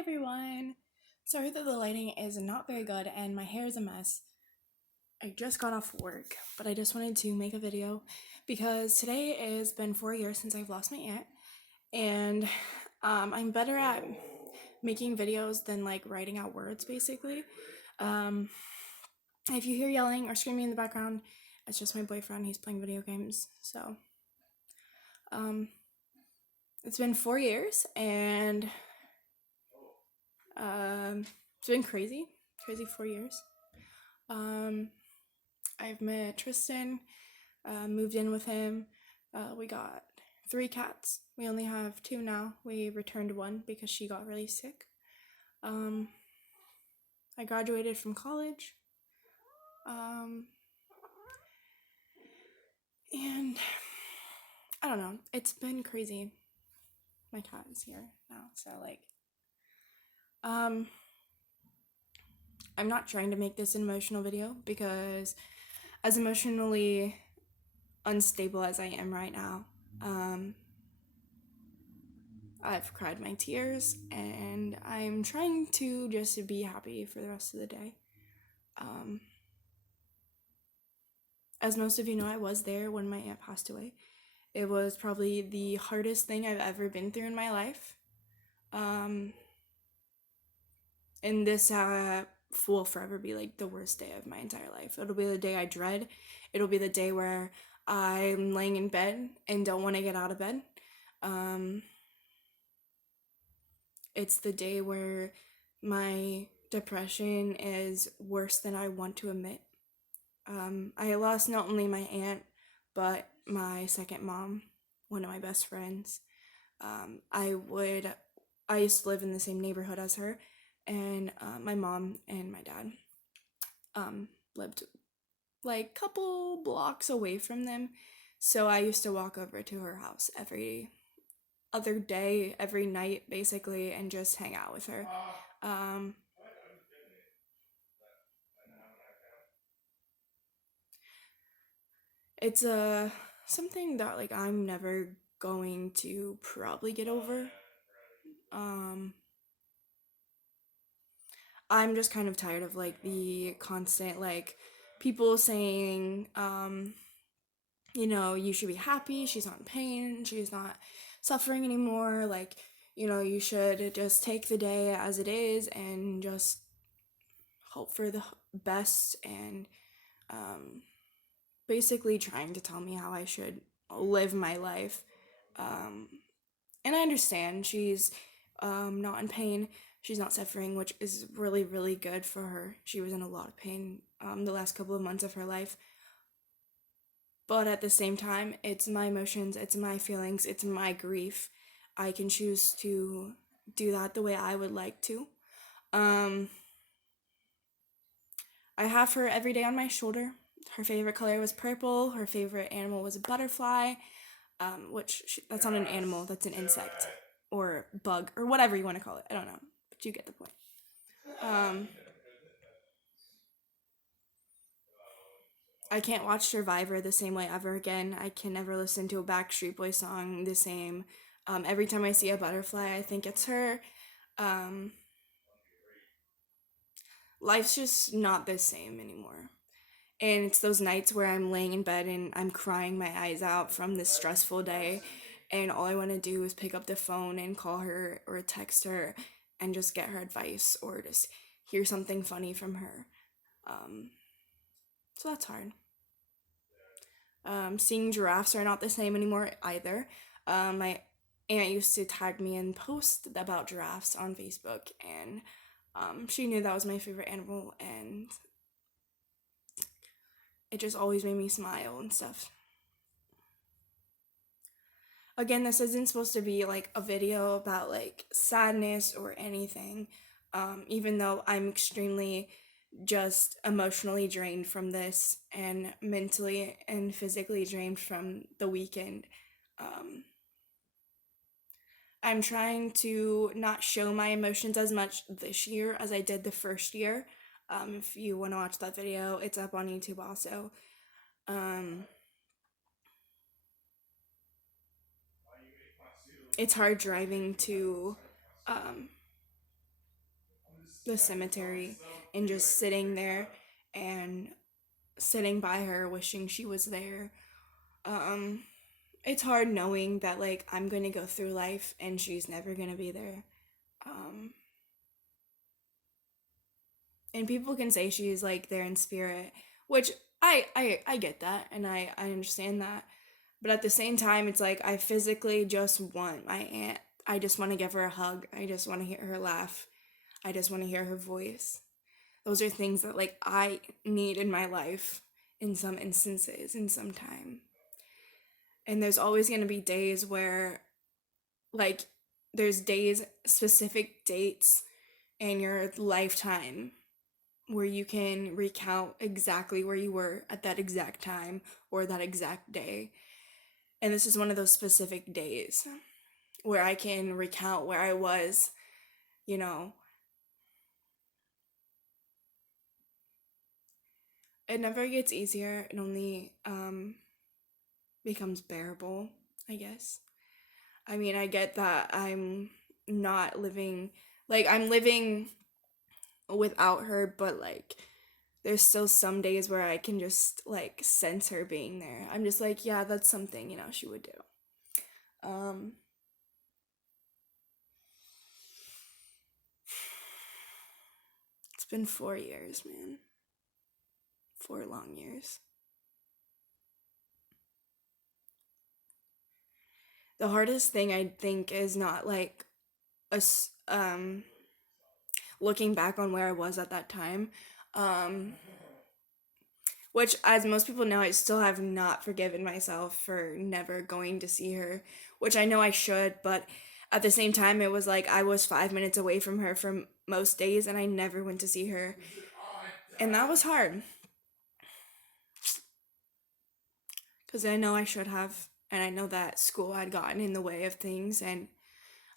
everyone! Sorry that the lighting is not very good and my hair is a mess. I just got off work, but I just wanted to make a video because today has been 4 years since I've lost my aunt, and I'm better at making videos than like writing out words basically. Um, if you hear yelling or screaming in the background, it's just my boyfriend. He's playing video games. So, um, it's been 4 years and it's been crazy 4 years. Um, I've met Tristan, moved in with him. We got 3 cats. We only have 2 now. We returned one because she got really sick. Um, I graduated from college. Um, and I don't know. It's been crazy. My cat is here now, so um, I'm not trying to make this an emotional video because as emotionally unstable as I am right now, I've cried my tears and I'm trying to just be happy for the rest of the day. As most of you know, I was there when my aunt passed away. It was probably the hardest thing I've ever been through in my life. And this will forever be like the worst day of my entire life. It'll be the day I dread. It'll be the day where I'm laying in bed and don't want to get out of bed. It's the day where my depression is worse than I want to admit. I lost not only my aunt, but my second mom, one of my best friends. I used to live in the same neighborhood as her, and my mom and my dad lived like couple blocks away from them. So I used to walk over to her house every other day, every night, basically, and just hang out with her. It's something that like I'm never going to probably get over. I'm just kind of tired of like the constant like people saying you should be happy, she's not in pain, she's not suffering anymore, like you should just take the day as it is and just hope for the best, and basically trying to tell me how I should live my life. And I understand she's not in pain, she's not suffering, which is really, really good for her. She was in a lot of pain the last couple of months of her life. But at the same time, it's my emotions, it's my feelings, it's my grief. I can choose to do that the way I would like to. I have her every day on my shoulder. Her favorite color was purple. Her favorite animal was a butterfly, that's not an animal, that's an insect or bug or whatever you want to call it. I don't know, but you get the point. I can't watch Survivor the same way ever again. I can never listen to a Backstreet Boys song the same. Every time I see a butterfly, I think it's her. Life's just not the same anymore. And it's those nights where I'm laying in bed and I'm crying my eyes out from this stressful day, and all I want to do is pick up the phone and call her or text her and just get her advice or just hear something funny from her. So that's hard. Seeing giraffes are not the same anymore either. My aunt used to tag me in posts about giraffes on Facebook, and she knew that was my favorite animal, and it just always made me smile and stuff. Again, this isn't supposed to be like a video about like sadness or anything, even though I'm extremely just emotionally drained from this and mentally and physically drained from the weekend. I'm trying to not show my emotions as much this year as I did the first year. If you want to watch that video, it's up on YouTube also. It's hard driving to the cemetery and just sitting there and sitting by her wishing she was there. Um it's hard knowing that like I'm going to go through life and she's never going to be there. Um and people can say she's like there in spirit, which I get that and I understand that. But at the same time, it's like I physically just want my aunt. I just want to give her a hug. I just want to hear her laugh. I just want to hear her voice. Those are things that like I need in my life in some instances in some time. And there's always going to be days where like there's days, specific dates in your lifetime where you can recount exactly where you were at that exact time or that exact day. And this is one of those specific days where I can recount where I was, you know. It never gets easier, it only becomes bearable, I guess. I mean, I get that I'm not living, like, I'm living without her, but like, there's still some days where I can just like sense her being there. I'm just like, yeah, that's something, she would do. Um, it's been 4 years, man. 4 long years. The hardest thing I think is not like looking back on where I was at that time. Um, which, as most people know, I still have not forgiven myself for never going to see her, which I know I should, but at the same time, it was like I was 5 minutes away from her for most days and I never went to see her. And that was hard because I know I should have, and I know that school had gotten in the way of things, and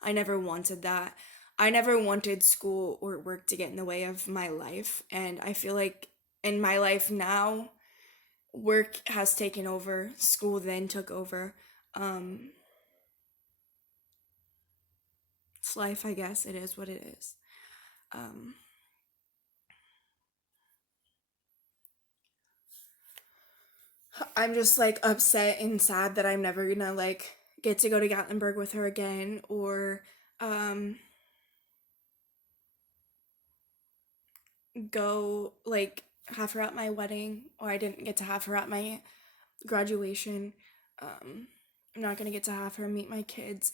I never wanted that. I never wanted school or work to get in the way of my life, and I feel like in my life now, work has taken over, school then took over. Um, it's life, I guess. It is what it is. Um, I'm just like upset and sad that I'm never gonna like get to go to Gatlinburg with her again or um, go like have her at my wedding, or I didn't get to have her at my graduation. Um, I'm not gonna get to have her meet my kids.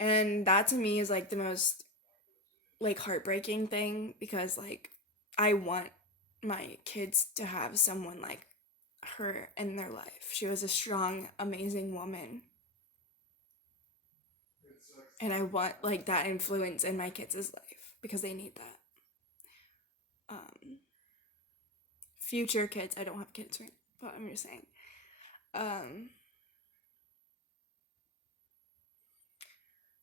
And that to me is like the most like heartbreaking thing because like I want my kids to have someone like her in their life. She was a strong, amazing woman. And I want like that influence in my kids' life because they need that. Um, future kids, I don't have kids right now, but I'm just saying. Um,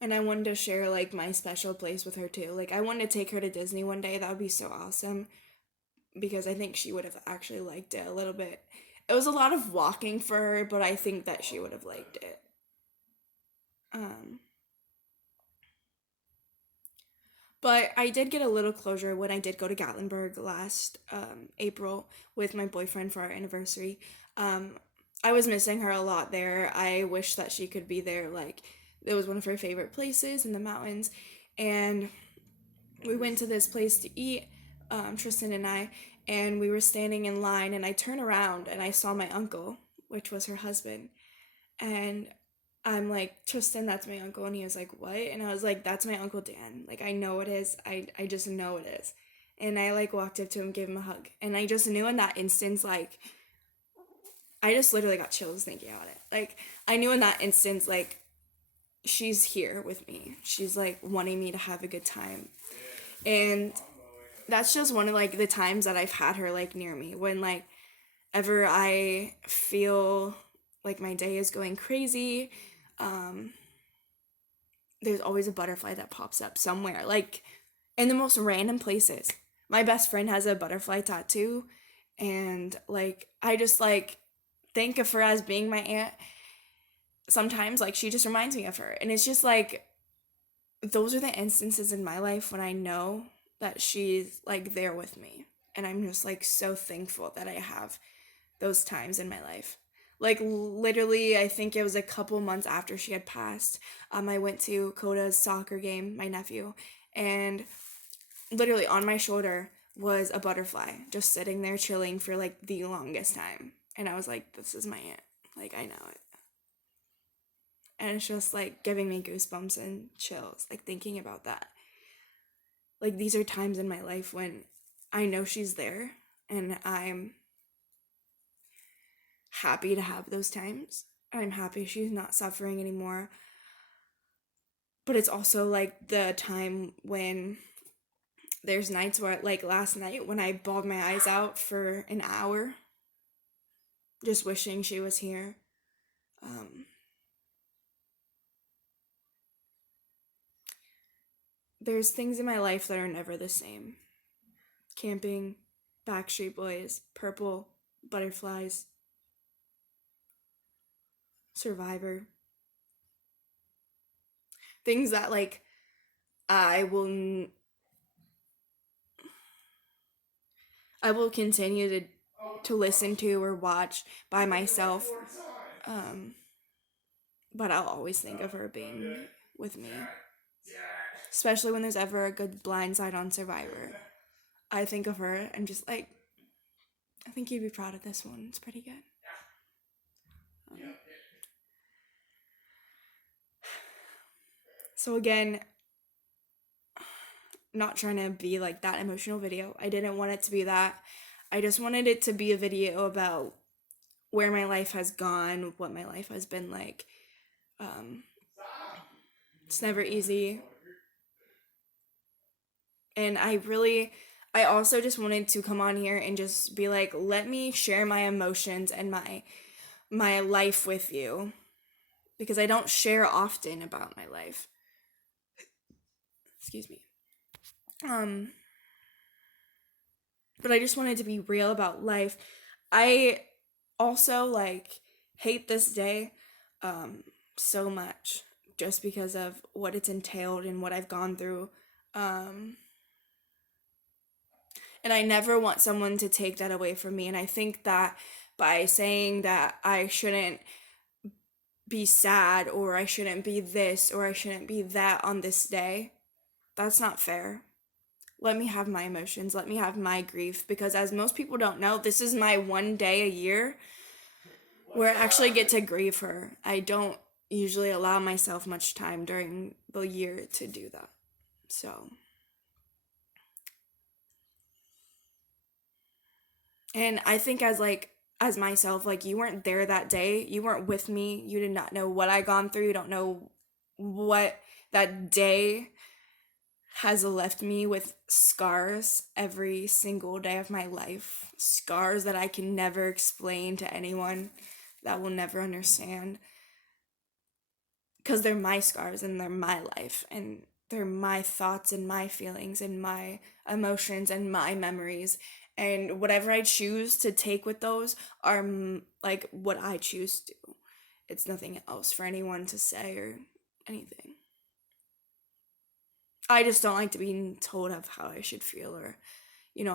and I wanted to share like my special place with her too. Like I wanted to take her to Disney one day. That would be so awesome because I think she would have actually liked it a little bit. It was a lot of walking for her, but I think that she would have liked it. Um, but I did get a little closure when I did go to Gatlinburg last April with my boyfriend for our anniversary. Um, I was missing her a lot there. I wish that she could be there. Like, it was one of her favorite places in the mountains. And we went to this place to eat, Tristan and I, and we were standing in line. And I turned around and I saw my uncle, which was her husband. And I'm like, Tristan, that's my uncle. And he was like, what? And I was like, that's my Uncle Dan. Like, I know it is. I just know it is. And I like walked up to him, gave him a hug. And I just knew in that instance, like, I just literally got chills thinking about it. Like, I knew in that instance, like, she's here with me. She's like wanting me to have a good time. And that's just one of like the times that I've had her like near me when like ever I feel like my day is going crazy, um, there's always a butterfly that pops up somewhere, like in the most random places. My best friend has a butterfly tattoo, and like I just like think of her as being my aunt. Sometimes like she just reminds me of her, and it's just like those are the instances in my life when I know that she's like there with me. And I'm just like so thankful that I have those times in my life. Like literally, I think it was a couple months after she had passed. I went to Coda's soccer game, my nephew, and literally on my shoulder was a butterfly just sitting there chilling for like the longest time. And I was like, this is my aunt. Like, I know it. And it's just like giving me goosebumps and chills, like thinking about that. Like, these are times in my life when I know she's there and I'm happy to have those times. I'm happy she's not suffering anymore. But it's also like the time when there's nights where, like last night, when I bawled my eyes out for an hour, just wishing she was here. There's things in my life that are never the same. Camping, Backstreet Boys, Purple, Butterflies, Survivor. Things that like I will I will continue to listen to or watch by myself. Um, but I'll always think of her being with me. Especially when there's ever a good blind side on Survivor. I think of her and just like, I think you'd be proud of this one. It's pretty good. So again, not trying to be like that emotional video. I didn't want it to be that. I just wanted it to be a video about where my life has gone, what my life has been like. It's never easy. And I also just wanted to come on here and just be like, let me share my emotions and my life with you, because I don't share often about my life. Excuse me. But I just wanted to be real about life. I also like hate this day so much just because of what it's entailed and what I've gone through. And I never want someone to take that away from me. And I think that by saying that I shouldn't be sad or I shouldn't be this or I shouldn't be that on this day, that's not fair. Let me have my emotions. Let me have my grief. Because as most people don't know, this is my one day a year where I actually get to grieve her. I don't usually allow myself much time during the year to do that. So. And I think as myself, like, you weren't there that day. You weren't with me. You did not know what I gone through. You don't know what that day has left me with. Scars every single day of my life. Scars that I can never explain to anyone, that will never understand. Because they're my scars and they're my life and they're my thoughts and my feelings and my emotions and my memories. And whatever I choose to take with those are like what I choose to. It's nothing else for anyone to say or anything. I just don't like to be told of how I should feel or,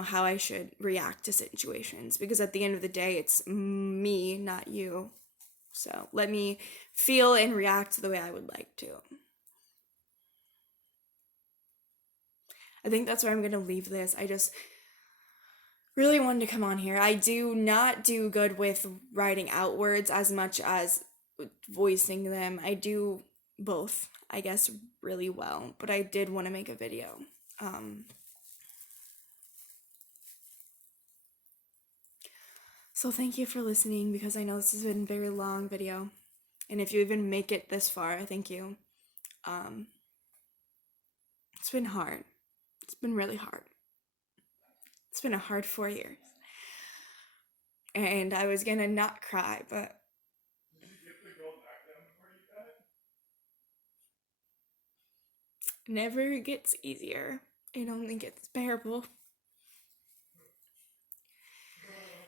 how I should react to situations, because at the end of the day, it's me, not you. So let me feel and react the way I would like to. I think that's where I'm going to leave this. I just really wanted to come on here. I do not do good with writing out words as much as voicing them. I do both, I guess, really well, but I did want to make a video. So thank you for listening, because I know this has been a very long video. And if you even make it this far, thank you. It's been hard. It's been really hard. It's been a hard 4 years. And I was gonna not cry, but never gets easier. It only gets bearable.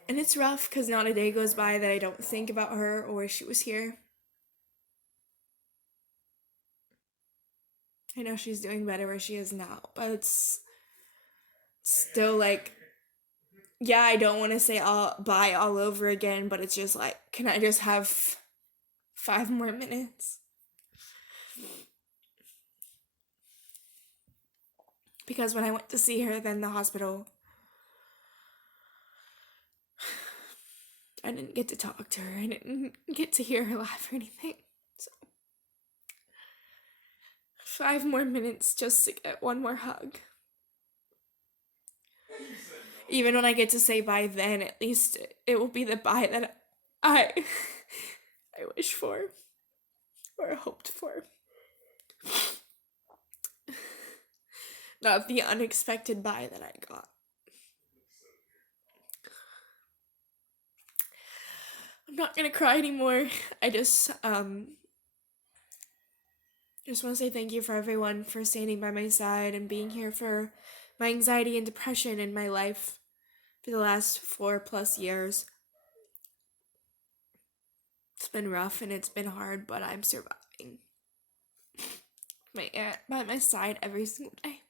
And it's rough because not a day goes by that I don't think about her or she was here. I know she's doing better where she is now, but still like, yeah, I don't want to say bye all over again, but it's just like, can I just have 5 more minutes? Because when I went to see her then the hospital, I didn't get to talk to her. I didn't get to hear her laugh or anything. So 5 more minutes just to get one more hug. Even when I get to say bye then, at least it will be the bye that I I wish for or hoped for. Not the unexpected bye that I got. I'm not gonna cry anymore. I just want to say thank you for everyone for standing by my side and being here for my anxiety and depression in my life for the last 4+ years. It's been rough and it's been hard, but I'm surviving. My aunt by my side every single day.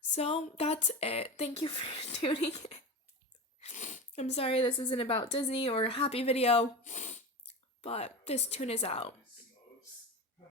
So that's it. Thank you for tuning in. I'm sorry this isn't about Disney or a happy video, but this tune is out.